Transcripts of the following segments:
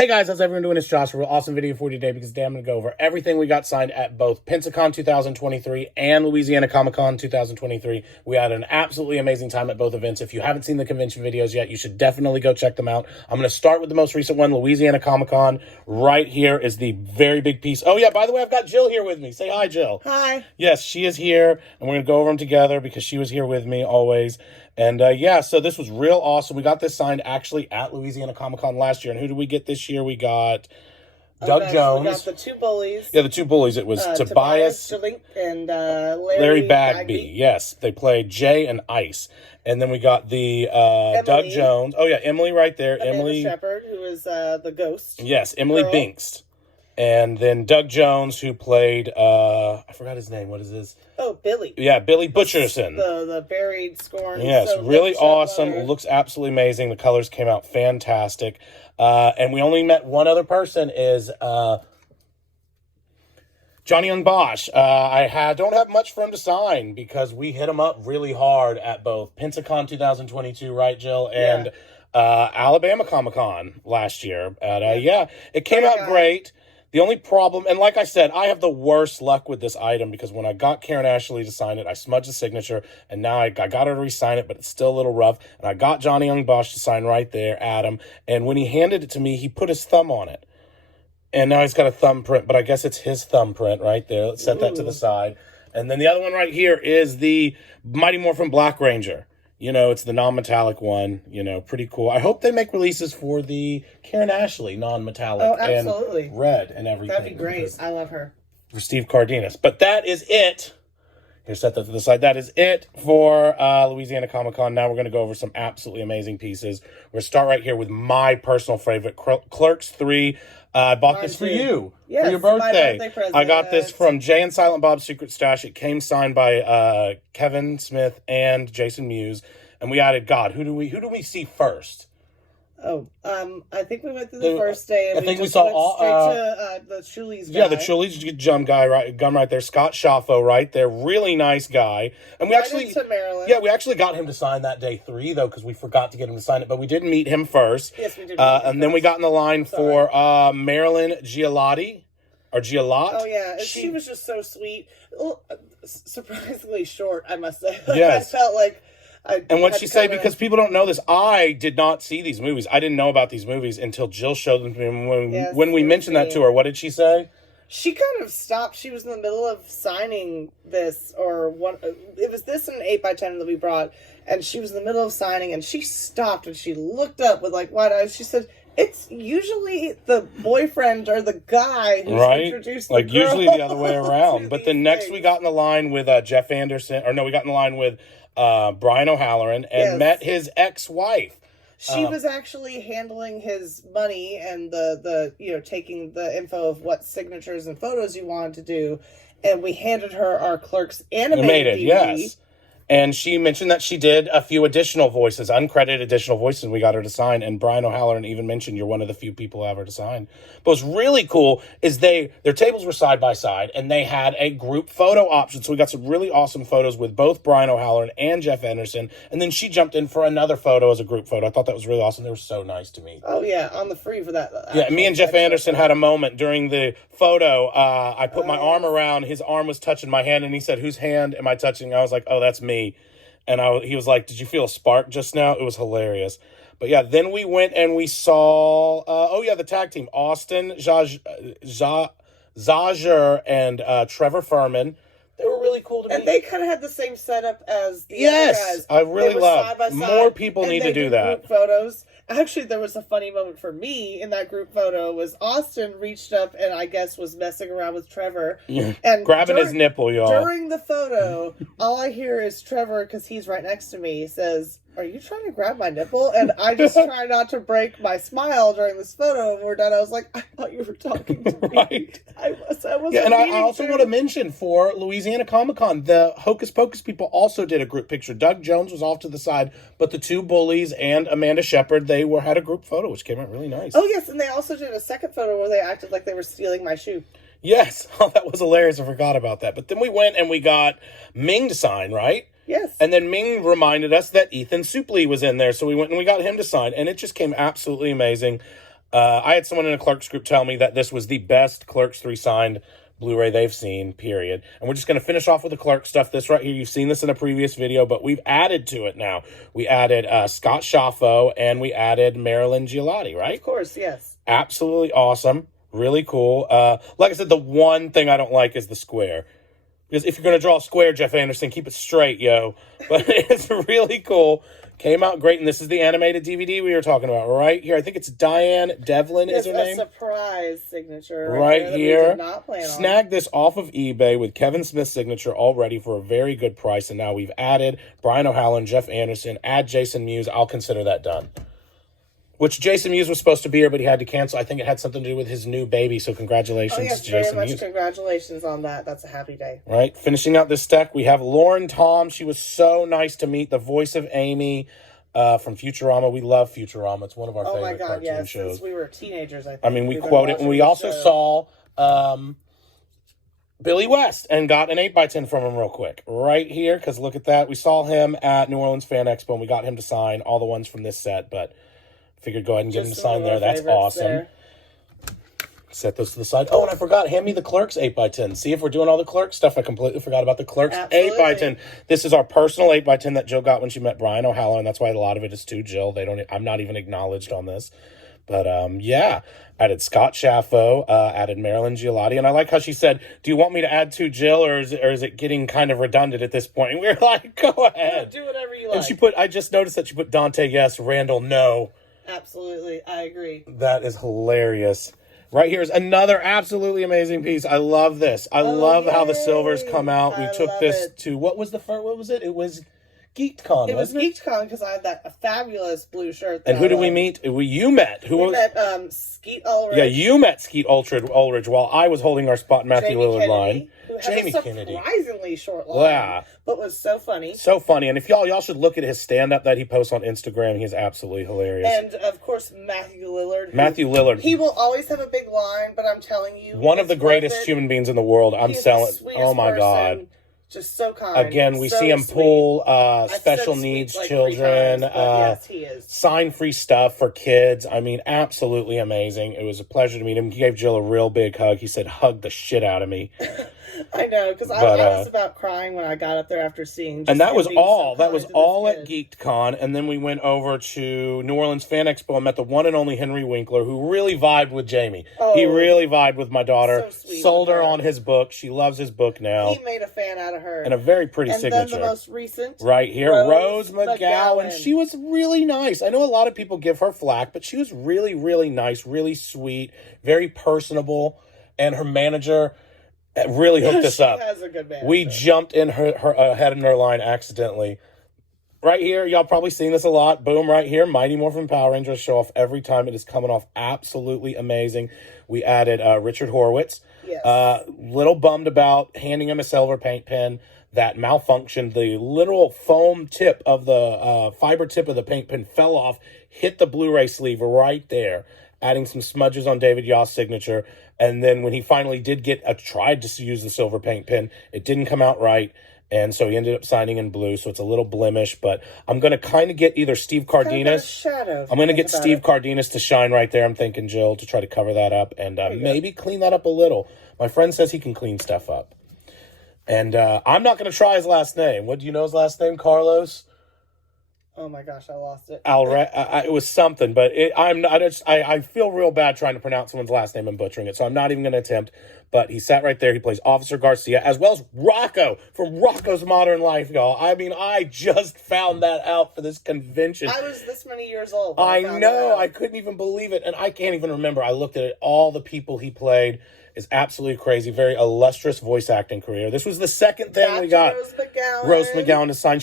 Hey guys, how's everyone doing? It's Josh. Real awesome video for you today because today I'm going to go over everything we got signed at both Pensacon 2023 and Louisiana Comic-Con 2023. We had an absolutely amazing time at both events. If you haven't seen the convention videos yet, you should definitely go check them out. I'm going to start with the most recent one, Louisiana Comic-Con. Right here is the very big piece. Oh yeah, by the way, I've got Jill here with me. Say hi, Jill. Hi. Yes, she is here, and we're going to go over them together because she was here with me always. And yeah, so this was real awesome. We got this signed actually at Louisiana Comic-Con last year. And who did we get this year? We got Doug Jones. We got the two bullies. Yeah, the two bullies. It was Tobias and Larry Bagby. Yes, they played Jay and Ice. And then we got the Doug Jones. Oh, yeah, Emily right there. Emily Shepard, who is the ghost. Yes, Emily Binks. And then Doug Jones, who played, I forgot his name. What is his? Oh, Billy. Yeah, Billy Butcherson. The buried scorn. Yes, so really awesome. Looks absolutely amazing. The colors came out fantastic. And we only met one other person is Johnny Young Bosch. I don't have much for him to sign because we hit him up really hard at both Pensacon 2022, right, Jill? And Alabama Comic-Con last year. And yeah, it came out great. The only problem, and like I said, I have the worst luck with this item because when I got Karen Ashley to sign it, I smudged the signature, and now I got her to re-sign it, but it's still a little rough. And I got Johnny Young Bosch to sign right there, Adam, and when he handed it to me, he put his thumb on it. And now he's got a thumbprint, but I guess it's his thumbprint right there. Let's set that to the side. And then the other one right here is the Mighty Morphin Black Ranger. You know, it's the non-metallic one, you know, pretty cool. I hope they make releases for the Karen Ashley non-metallic. Oh, absolutely. And red and everything. That'd be great. I love her. For Steve Cardenas. But that is it. Here, set that to the side. That is it for Louisiana Comic-Con. Now we're going to go over some absolutely amazing pieces. We're going to start right here with my personal favorite, Clerks 3. I bought this for you. Yes, for your birthday. My birthday present. I got this from Jay and Silent Bob's Secret Stash. It came signed by Kevin Smith and Jason Mewes. And we added God. Who do we see first? Oh, I think we went through the first day. And I think we saw all the Chulies guy. Yeah, the Chulies gum right there. Scott Schaffo right there. Really nice guy. And we actually we actually got him to sign that day 3 though because we forgot to get him to sign it, but we did meet him first. Yes, we did. And then we got in the line for Marilyn Gialotti. Or Gialot. Oh, yeah. She was just so sweet. Surprisingly short, I must say. Yes. I felt like... And what'd she say? Because people don't know this, I did not see these movies. I didn't know about these movies until Jill showed them to me. When we mentioned that to her, what did she say? She kind of stopped. She was in the middle of signing this, it was this and an 8x10 that we brought, and she was in the middle of signing, and she stopped, and she looked up with, like, wide eyes. She said, it's usually the boyfriend or the guy who's introduced the girl. Usually the other way around. But then next we got in the line with Jeff Anderson, we got in the line with Brian O'Halloran and met his ex-wife. She was actually handling his money and the taking the info of what signatures and photos you wanted to do, and we handed her our Clerks animated DVD. Yes. And she mentioned that she did a few additional voices, uncredited additional voices we got her to sign. And Brian O'Halloran even mentioned you're one of the few people ever to sign. But what's really cool is their tables were side by side and they had a group photo option. So we got some really awesome photos with both Brian O'Halloran and Jeff Anderson. And then she jumped in for another photo as a group photo. I thought that was really awesome. They were so nice to me. Oh, yeah, on the free for that. Yeah, me and Jeff Anderson had a moment during the photo. I put my arm around, his arm was touching my hand, and he said, whose hand am I touching? I was like, oh, that's me. And he was like, did you feel a spark just now? It was hilarious. But yeah, then we went and we saw, the tag team. Austin Zager and Trevor Furman. They were really cool to me. And they kind of had the same setup as the other guys. I really love. More people need to do that. Group photos. Actually, there was a funny moment for me in that group photo. Was Austin reached up and I guess was messing around with Trevor and grabbing his nipple, y'all. During the photo, all I hear is Trevor, because he's right next to me, says, "Are you trying to grab my nipple?" And I just try not to break my smile during this photo. And we're done. I was like, I thought you were talking to me. Right. I was. Yeah, and I also want to mention for Louisiana Comic-Con, the Hocus Pocus people also did a group picture. Doug Jones was off to the side, but the two bullies and Amanda Shepard, they had a group photo, which came out really nice. Oh, yes, and they also did a second photo where they acted like they were stealing my shoe. Yes, that was hilarious. I forgot about that. But then we went and we got Ming to sign, right? Yes. And then Ming reminded us that Ethan Suplee was in there, so we went and we got him to sign, and it just came absolutely amazing. I had someone in a Clerks group tell me that this was the best Clerks 3 signed Blu-ray they've seen, period. And we're just going to finish off with the Clerks stuff. This right here, you've seen this in a previous video, but we've added to it now. We added Scott Schaffo, and we added Marilyn Giolotti, right? Of course, yes. Absolutely awesome. Really cool. Like I said, the one thing I don't like is the square. Because if you're going to draw a square, Jeff Anderson, keep it straight, yo. But it's really cool. Came out great, and this is the animated DVD we were talking about right here. I think it's Diane Devlin is her name. It's a surprise signature right here. We did not plan on. Snagged this off of eBay with Kevin Smith's signature already for a very good price, and now we've added Brian O'Halloran, Jeff Anderson, add Jason Mewes. I'll consider that done. Which Jason Mewes was supposed to be here, but he had to cancel. I think it had something to do with his new baby, so congratulations to Jason Mewes. Very much congratulations on that. That's a happy day. Right, finishing out this deck, we have Lauren Tom. She was so nice to meet, the voice of Amy from Futurama. We love Futurama. It's one of our favorite cartoon shows. Since we were teenagers, I think. I mean, we quote it, and we also saw Billy West and got an 8x10 from him real quick. Right here, because look at that. We saw him at New Orleans Fan Expo, and we got him to sign all the ones from this set, but figured go ahead and get him to sign there. That's awesome. There. Set those to the side. Oh, and I forgot. Hand me the Clerks 8x10. See, if we're doing all the Clerks stuff, I completely forgot about the Clerks 8x10. This is our personal 8x10 that Jill got when she met Brian O'Halloran. That's why a lot of it is to Jill. I'm not even acknowledged on this. But, yeah. Added Scott Schaffo, added Marilyn Giolotti. And I like how she said, do you want me to add to Jill, or is it getting kind of redundant at this point? And we were like, go ahead. Do whatever you like. And I just noticed that she put Dante, yes, Randall, no. Absolutely. I agree. That is hilarious. Right here is another absolutely amazing piece. I love this. I love how the silvers come out. We took this to, what was it? It was GeekCon, It was GeekCon because I had a fabulous blue shirt. And who did we meet? You met. We met Skeet Ulrich. Yeah, you met Skeet Ulrich while I was holding our spot in Matthew Lillard line. Jamie Kennedy. Surprisingly short line. Yeah. But was so funny. So funny. And if y'all should look at his stand-up that he posts on Instagram. He's absolutely hilarious. And, of course, Matthew Lillard. He will always have a big line, but I'm telling you. One of the greatest human beings in the world. I'm selling. Oh, my God. Just so kind. Again, we see him pull special needs children, yes, he is. Sign free stuff for kids. I mean, absolutely amazing. It was a pleasure to meet him. He gave Jill a real big hug. He said, hug the shit out of me. I know, because I was about crying when I got up there after seeing. And that was all. That was all at GeekCon. And then we went over to New Orleans Fan Expo and met the one and only Henry Winkler, who really vibed with Jamie. Oh, he really vibed with my daughter. So sweet. Sold her on his book. She loves his book now. He made a fan out of her. And a very pretty signature. And then the most recent. Right here, Rose McGowan. She was really nice. I know a lot of people give her flack, but she was really, really nice, really sweet, very personable. And her manager really hooked us up. She has a good manager. We jumped in her head in her line accidentally. Right here, y'all probably seen this a lot. Boom, right here. Mighty Morphin Power Rangers show off every time. It is coming off absolutely amazing. We added Richard Horowitz. Yes. Little bummed about handing him a silver paint pen that malfunctioned. The literal foam tip of the fiber tip of the paint pen fell off, hit the Blu-ray sleeve right there, adding some smudges on David Yoss's signature. And then when he finally did tried to use the silver paint pen, it didn't come out right. And so he ended up signing in blue. So it's a little blemish, but I'm going to kind of get either Steve Cardenas. I'm going to get Steve Cardenas to shine right there. I'm thinking, Jill, to try to cover that up and maybe clean that up a little. My friend says he can clean stuff up. And I'm not going to try his last name. What do you know his last name, Carlos? Oh my gosh, I lost it. It was something, but I feel real bad trying to pronounce someone's last name and butchering it, so I'm not even going to attempt. But he sat right there. He plays Officer Garcia, as well as Rocco from Rocco's Modern Life, y'all. I mean, I just found that out for this convention. I was this many years old. I know. I couldn't even believe it, and I can't even remember. I looked at it. All the people he played is absolutely crazy. Very illustrious voice acting career. This was the second thing we got. Rose McGowan to sign.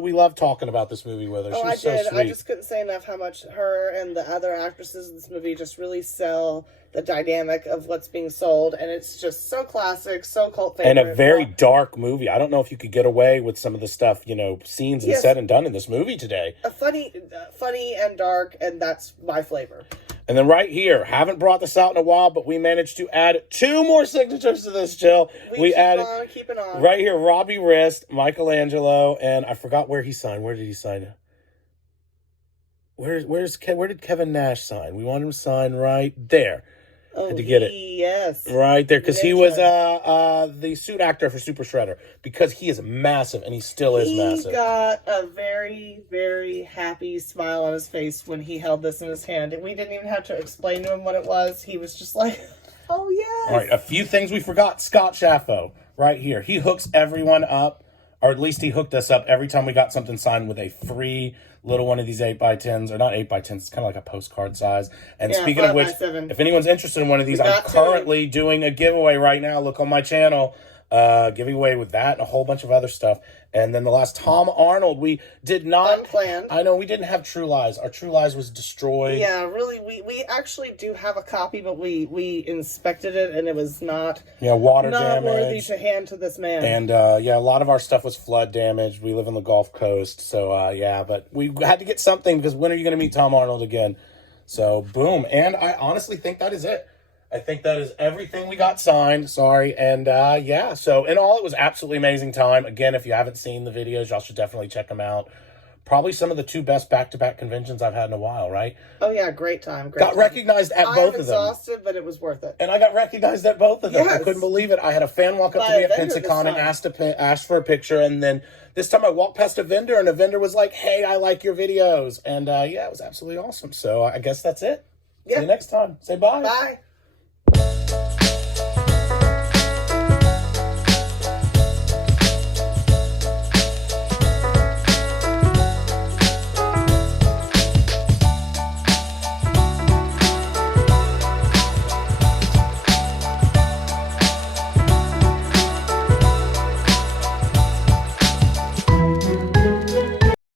We love talking about this movie with her. She was so sweet. I just couldn't say enough how much her and the other actresses in this movie just really sell the dynamic of what's being sold, and it's just so classic, so cult favorite. And a very dark movie. I don't know if you could get away with some of the stuff, scenes and said and done in this movie today. Funny and dark, and that's my flavor. And then right here, haven't brought this out in a while, but we managed to add 2 more signatures to this, Jill. We added keep it on. Right here, Robbie Rist, Michelangelo, and I forgot where he signed. Where did he sign? where did Kevin Nash sign? We want him to sign right there. Oh, Had to get it. Yes. Right there, because he was Ninja. the suit actor for Super Shredder, because he is massive, and he still is massive. He got a very, very happy smile on his face when he held this in his hand. And we didn't even have to explain to him what it was. He was just like, oh, yes. All right, a few things we forgot. Scott Shaffo, right here. He hooks everyone up, or at least he hooked us up every time we got something signed with a free little one of these 8x10s, or not 8x10s, it's kind of like a postcard size. And speaking of which, 5x7. if anyone's interested in one of these, I'm currently doing a giveaway right now. Look on my channel, giving away with that and a whole bunch of other stuff. And then the last Tom Arnold, we did not... Unplanned. I know, we didn't have True Lies. Our True Lies was destroyed. Yeah, really, we actually do have a copy, but we inspected it, and it was not... Yeah, water not damage. worthy to hand to this man. And, yeah, a lot of our stuff was flood damaged. We live on the Gulf Coast, so, yeah. But we had to get something, because when are you going to meet Tom Arnold again? So, boom. And I honestly think that is it. I think that is everything we got signed. Sorry. And, yeah. So, in all, it was absolutely amazing time. Again, if you haven't seen the videos, y'all should definitely check them out. Probably some of the 2 best back-to-back conventions I've had in a while, right? Oh, yeah. Great time. Got recognized at both of them. I'm exhausted, but it was worth it. And I got recognized at both of them. Yes. I couldn't believe it. I had a fan walk up to me at Pensacon and asked for a picture. And then this time I walked past a vendor, and a vendor was like, hey, I like your videos. And, yeah, it was absolutely awesome. So I guess that's it. Yep. See you next time. Say bye. Bye.